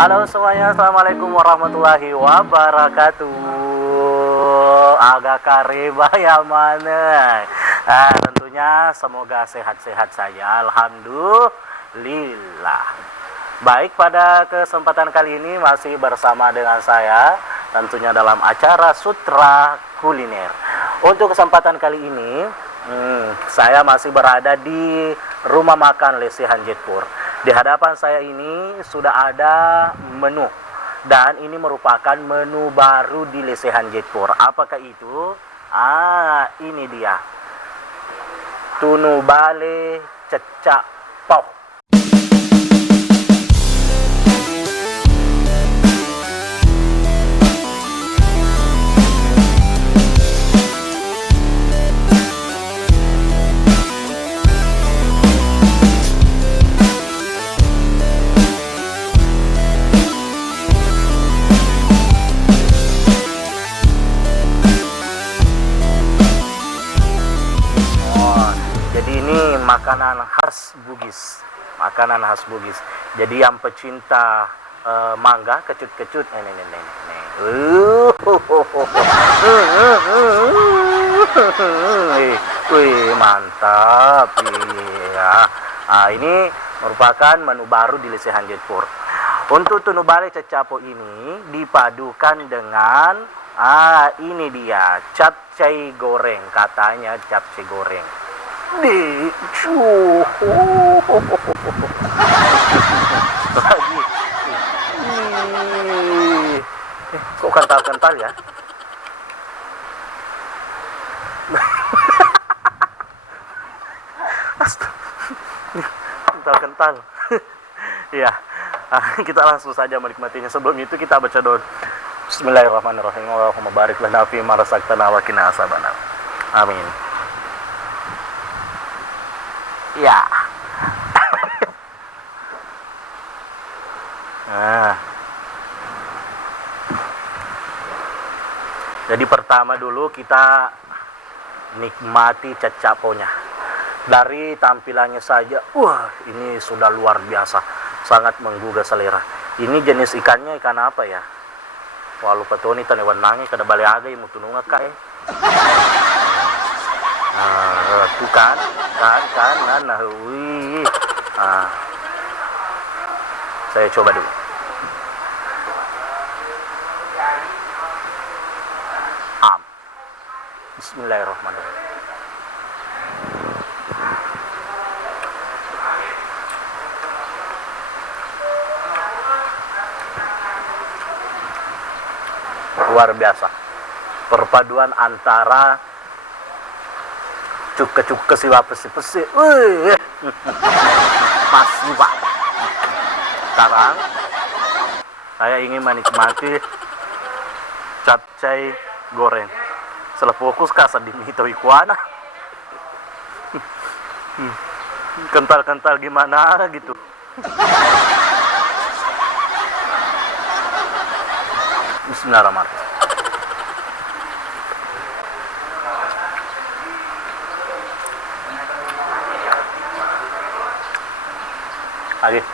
Halo semuanya, assalamualaikum warahmatullahi wabarakatuh. Agak kareba ya mana. Tentunya semoga sehat-sehat saja. Alhamdulillah. Baik, pada kesempatan kali ini masih bersama dengan saya, tentunya dalam acara Sutra Kuliner. Untuk kesempatan kali ini, saya masih berada di rumah makan Lesehan Jetpur. Di hadapan saya ini sudah ada menu, dan ini merupakan menu baru di Lesehan Jetpur. Apakah itu? Ini dia. Tunu bale cecak poh. Jadi ini makanan khas Bugis, makanan khas Bugis. Jadi yang pecinta mangga kecut-kecut, wih mantap, iya. Ini merupakan menu baru di Lesehan Jetpur. Untuk tunu bale cecapo ini dipadukan dengan ini dia capcay goreng, katanya capcay goreng. Lagi kok kental-kental ya. Kental-kental. Ya, kita langsung saja menikmatinya. Sebelum itu kita baca doa. Bismillahirrahmanirrahim. Allahumma barik lana fi ma razaqtana wa qina azabannar. Amin. Ya. Jadi pertama dulu kita nikmati cecaponya. Dari tampilannya saja, ini sudah luar biasa, sangat menggugah selera. Ini jenis ikannya ikan apa ya? Wah, lupa tuh nih, tani warnanya kada bale aga yang mutununga ka eh. Tuh kan, wih. Saya coba dulu. Bismillahirrahmanirrahim. Luar biasa. Perpaduan antara cuke-cuke siwa pesi-pesi. Masih Pak. Sekarang saya ingin menikmati capcay goreng. Setelah fokus kasar di mito ikuana. Kental-kental gimana gitu. Bismillahirrahmanirrahim. Lagi.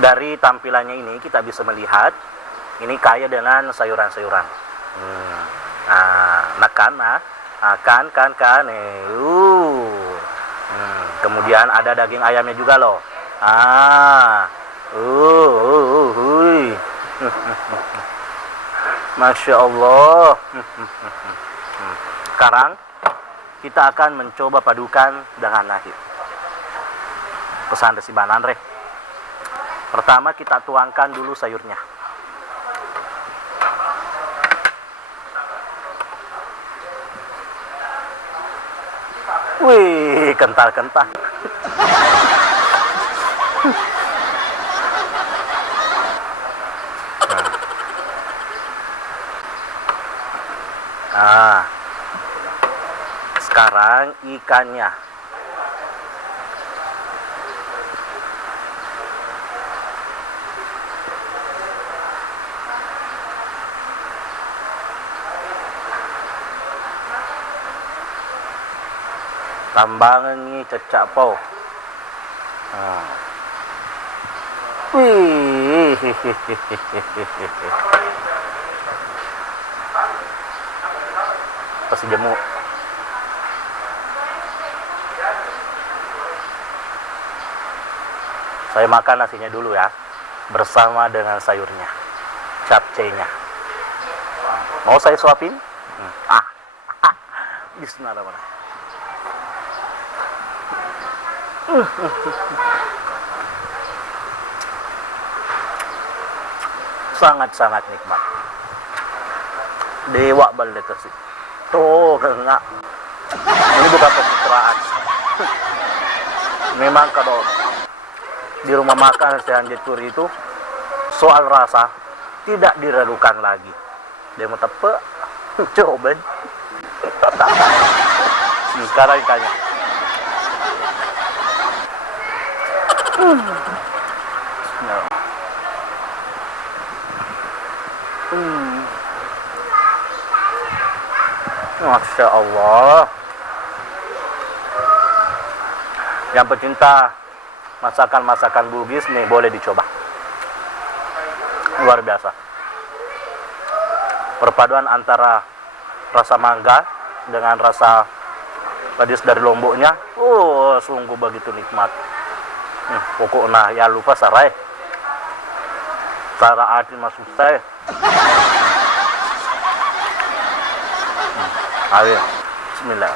Dari tampilannya ini kita bisa melihat ini kaya dengan sayuran-sayuran. Kan. Kemudian ada daging ayamnya juga loh. Masya Allah. Sekarang kita akan mencoba padukan dengan nasi. Pesan resi bananre. Pertama kita tuangkan dulu sayurnya. Wih, kental-kental. Sekarang ikannya. Tambangan cecak po. Wih. Pasti jemu. Saya makan nasinya dulu ya, bersama dengan sayurnya, capcay-nya. Mau saya suapin? Bismillahirrahmanirrahim. Sangat-sangat nikmat. Dewa balik ke sini. Tuh, enggak. Ini bukan pencitraan. Memang kalau di rumah makan Lesehan Jepur itu soal rasa tidak diragukan lagi. Dia mau tepe, coba. Sekarang ikannya. Masya Allah. Yang pecinta masakan-masakan Bugis nih boleh dicoba. Luar biasa. Perpaduan antara rasa mangga dengan rasa pedis dari lomboknya, sungguh begitu nikmat. Pokoknya ya lupa sarai. Cara ati masuk saya. Ayo, bismillah.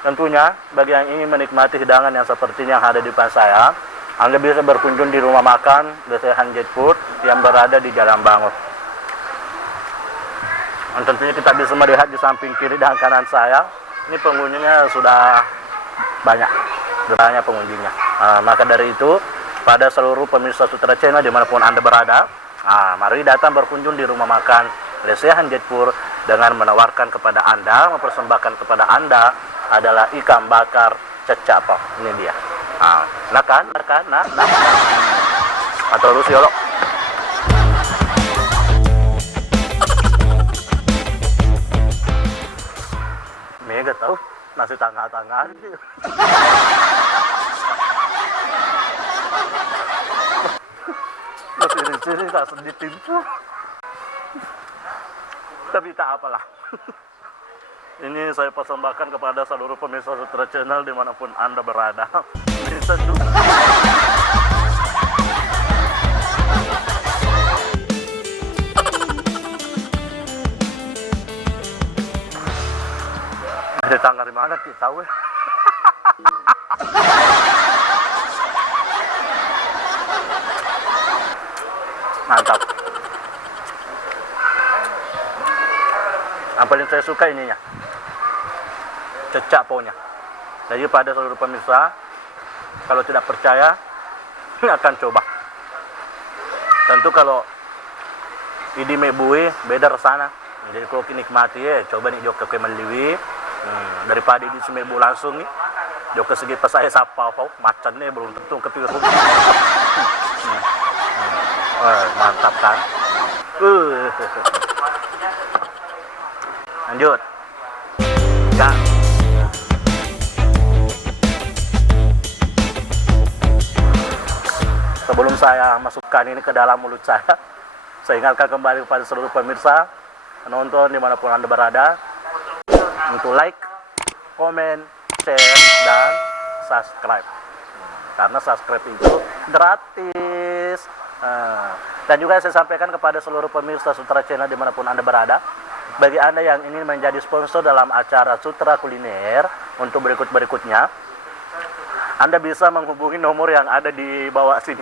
Tentunya bagi yang ingin menikmati hidangan yang seperti yang ada di depan saya, Anda bisa berkunjung di rumah makan Lesehan Jepur yang berada di Jalan Bangun. Dan tentunya kita bisa melihat di samping kiri dan kanan saya, ini pengunjungnya sudah banyak pengunjungnya. Maka dari itu, pada seluruh pemirsa Sutra Channel dimanapun Anda berada, mari datang berkunjung di rumah makan Lesehan Jepur dengan menawarkan kepada Anda, mempersembahkan kepada Anda adalah ikan bakar cecak po. Ini dia. Nah. Atau lu siolok. Mega tahu nasi tangga-tangga. Sini tak sedih pintu. Tapi tak apalah. Ini saya persembahkan kepada seluruh pemirsa Sutra Channel dimanapun Anda berada. Bisa juga. Dari tangga di mana kita tahu ya? Mantap. Yang paling saya suka ininya, cecak po-nya. Jadi pada seluruh pemirsa, kalau tidak percaya, akan coba. Tentu kalau ini mebui beda rasanya. Jadi kalau nikmati ya, coba nih jok ke meliwi. Daripada di semebu langsung nih, jok ke segi pas saya sapa macan nih belum tentu kepiru. Mantap kan? Lanjut. Ya. Sebelum saya masukkan ini ke dalam mulut saya ingatkan kembali kepada seluruh pemirsa penonton dimanapun Anda berada untuk like, komen, share, dan subscribe. Karena subscribe itu gratis. Dan juga saya sampaikan kepada seluruh pemirsa Sutra Channel dimanapun Anda berada, bagi Anda yang ingin menjadi sponsor dalam acara Sutra Kuliner untuk berikutnya, Anda bisa menghubungi nomor yang ada di bawah sini.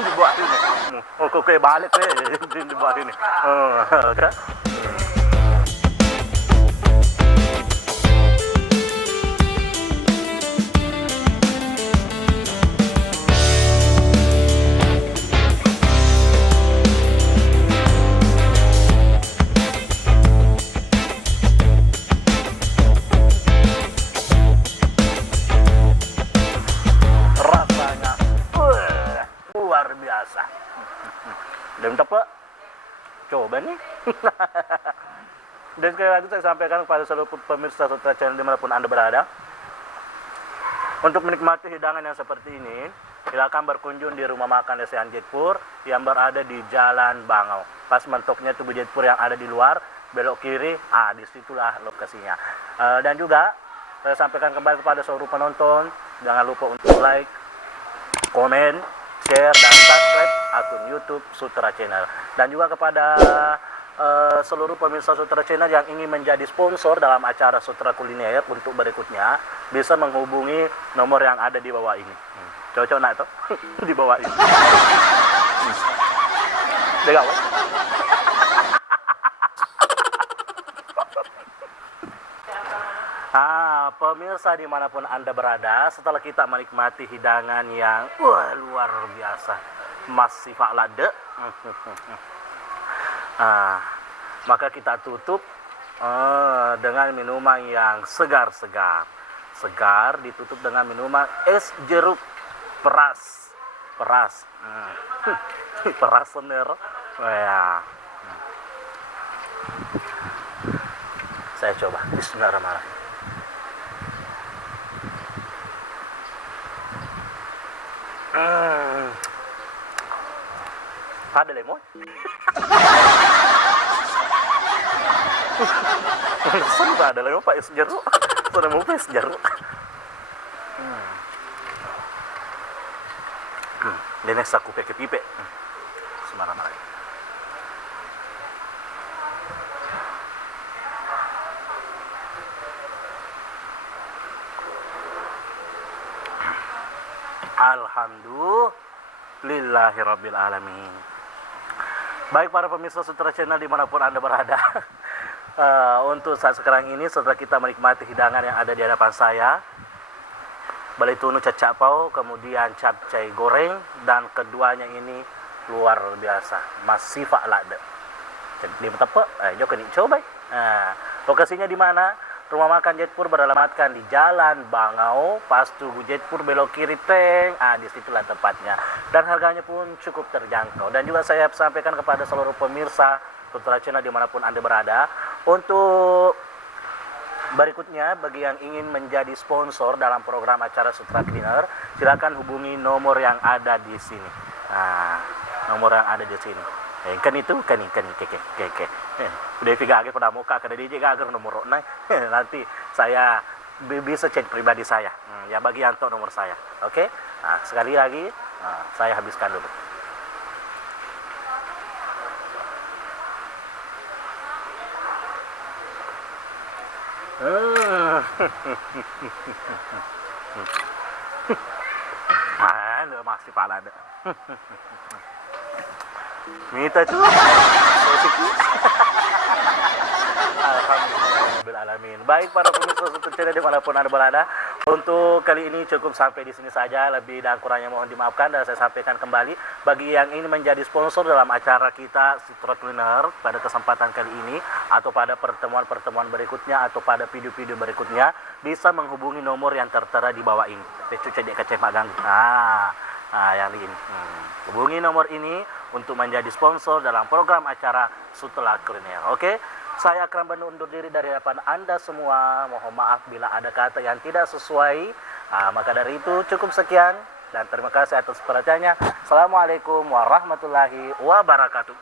Di bawah sini. Oke, balik di bawah sini. Oke. luar biasa. Dan apa? Coba nih. Dan sekali lagi saya sampaikan kepada seluruh pemirsa Sutra Channel dimanapun Anda berada, untuk menikmati hidangan yang seperti ini, silakan berkunjung di rumah makan Desean Jetpur yang berada di Jalan Bangau. Pas mentoknya tubuh Jetpur yang ada di luar, belok kiri, disitulah lokasinya. Dan juga saya sampaikan kembali kepada seluruh penonton, jangan lupa untuk like, komen, share, dan subscribe akun YouTube Sutra Channel. Dan juga kepada seluruh pemirsa Sutra Channel yang ingin menjadi sponsor dalam acara Sutra Kuliner untuk berikutnya, bisa menghubungi nomor yang ada di bawah ini. Cocok nak tuh? Di bawah ini. Dengar. Pemirsa dimanapun Anda berada, setelah kita menikmati hidangan yang luar biasa, masih lade, maka kita tutup dengan minuman yang segar-segar. Segar ditutup dengan minuman es jeruk peras. Peras bener. Ya. Saya coba. Bismillahirrahmanirrahim. Ada lemon? Sudah ada lemon Pak, es jeruk. Sudah mau es jeruk. Ini aku pakai pipe. Sembarang-barang. Alhamdulillahirabbil alamin. Baik para pemirsa Sutra Channel dimanapun Anda berada, untuk saat sekarang ini setelah kita menikmati hidangan yang ada di hadapan saya, balai tunu cacak pau, kemudian capcay goreng, dan keduanya ini luar biasa, masih lade. Di apa? Jom kita coba. Lokasinya di mana? Rumah makan Jetpur beralamatkan di Jalan Bangau, pas Tugu Jetpur belok kiri teng. Disitulah tempatnya. Dan harganya pun cukup terjangkau. Dan juga saya sampaikan kepada seluruh pemirsa Sutra Channel dimanapun Anda berada, untuk berikutnya bagi yang ingin menjadi sponsor dalam program acara Sutra Kuliner, silakan hubungi nomor yang ada di sini. Nomor yang ada di sini. Kan itu kan keke. Udah tiga aja pada muka kada DJ agar nomor nanti saya bisa chat pribadi saya. Ya bagi Yanto nomor saya. Oke? Sekali lagi saya habiskan dulu. Masih pala ada. Minta tuh. Alhamdulillahirrahmanirrahim. Baik para pemirsa Sutra Channel dimanapun Anda berada, untuk kali ini cukup sampai di sini saja. Lebih dan kurangnya mohon dimaafkan, dan saya sampaikan kembali bagi yang ingin menjadi sponsor dalam acara kita Sutra Kuliner pada kesempatan kali ini, atau pada pertemuan-pertemuan berikutnya, atau pada video-video berikutnya, bisa menghubungi nomor yang tertera di bawah ini. Yang ini. Hubungi nomor ini untuk menjadi sponsor dalam program acara Sutra Kuliner. Oke? Saya Akram Banu undur diri dari hadapan Anda semua. Mohon maaf bila ada kata yang tidak sesuai. Maka dari itu cukup sekian, dan terima kasih atas perhatiannya. Assalamualaikum warahmatullahi wabarakatuh.